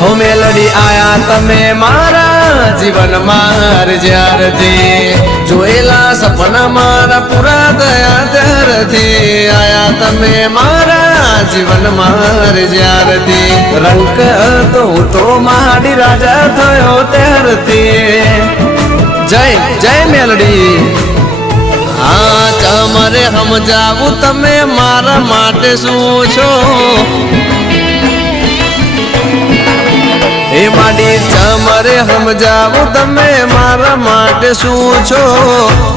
હો મેલડી આયા તમે મારા જીવન માર જ્યારથી જોયેલા સપના મારા પૂરા થયા ત્યારથી આયા તમે મારા જીવન માર જ્યારથી રંક તો મહાડી રાજા થયો ત્યારથી જય જય મેલડી હા તમારે સમજાવું તમે મારા માટે શું છો એ માડી ચમરે સમજાવું તમે મારા માટે શું છો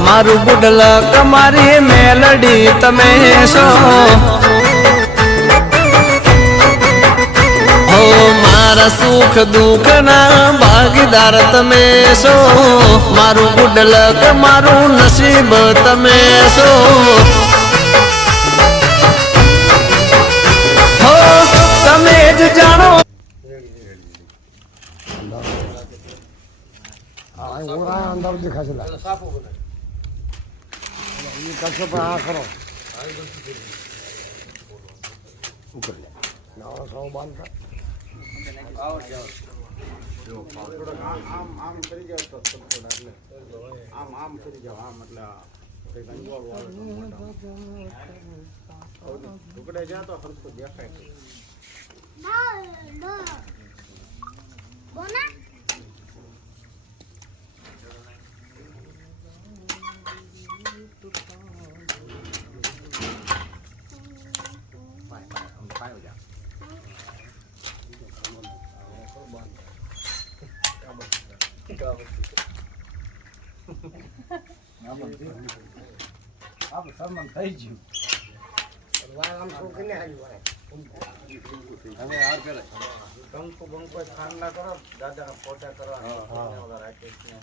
મારું ગુડલક મારી મેલડી તમે છો હો મારા સુખ દુઃખ ના ભાગીદાર તમે છો મારું ગુડલક મારું નસીબ તમે છો હો તમે જ જાણો अंदर दिखा चला ये कैसे पर आ करो ऊपर ले ना सौ बाल का आओ जाओ जो आम आम करी जाओ तो थोड़ा ले आम आम करी जाओ आम मतलब कई गंगोल वाला टुकड़े जा तो हमको देखा है ना ना बोना अब सब થઈ ગયું વાય આમ તો કેને હાલી વાય અમે હાર કરે કંકુ બંકો ખાંડલા કરો દાદાના ફોટા કરો ઓલા રાખે છે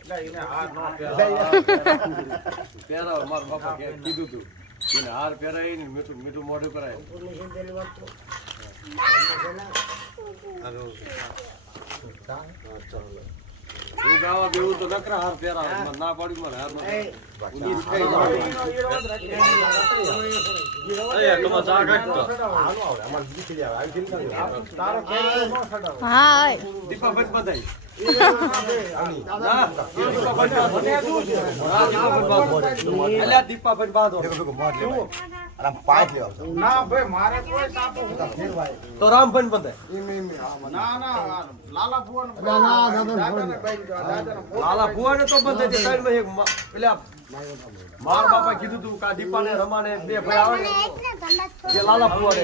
એટલે એને હાર નો પહેરાવ માર બાપા કે કીધું તું એને હાર પહેરાય ને મીઠું મીઠું મોઢું કરાય પુરુષની પેલી વાત તો હાલો ચાલો હું ગાવા બેવું તો નકરા હાર પહેરાવ ના પાડ્યું મને હાર માં તમાર ચા કાઢતો હાલો આવે અમાર દીકરી આવે આવી ચિંતા નહીં તારો કેવો નો છડાવ હા દીપા બચ બધાઈ દીપા ભાઈ બાંધો રામ પાંચ લેવા ના ભાઈ મારે કોઈ સાપો તો રામ ભાઈ બંધે ના ના લાલા ભુવન લાલા ભુવન તો બંધે છે સાઈડ માં એક પેલા માર બાપા કીધું તું કા દીપાને રમાને બે ભાઈ આવે ને જે લાલા ભુવન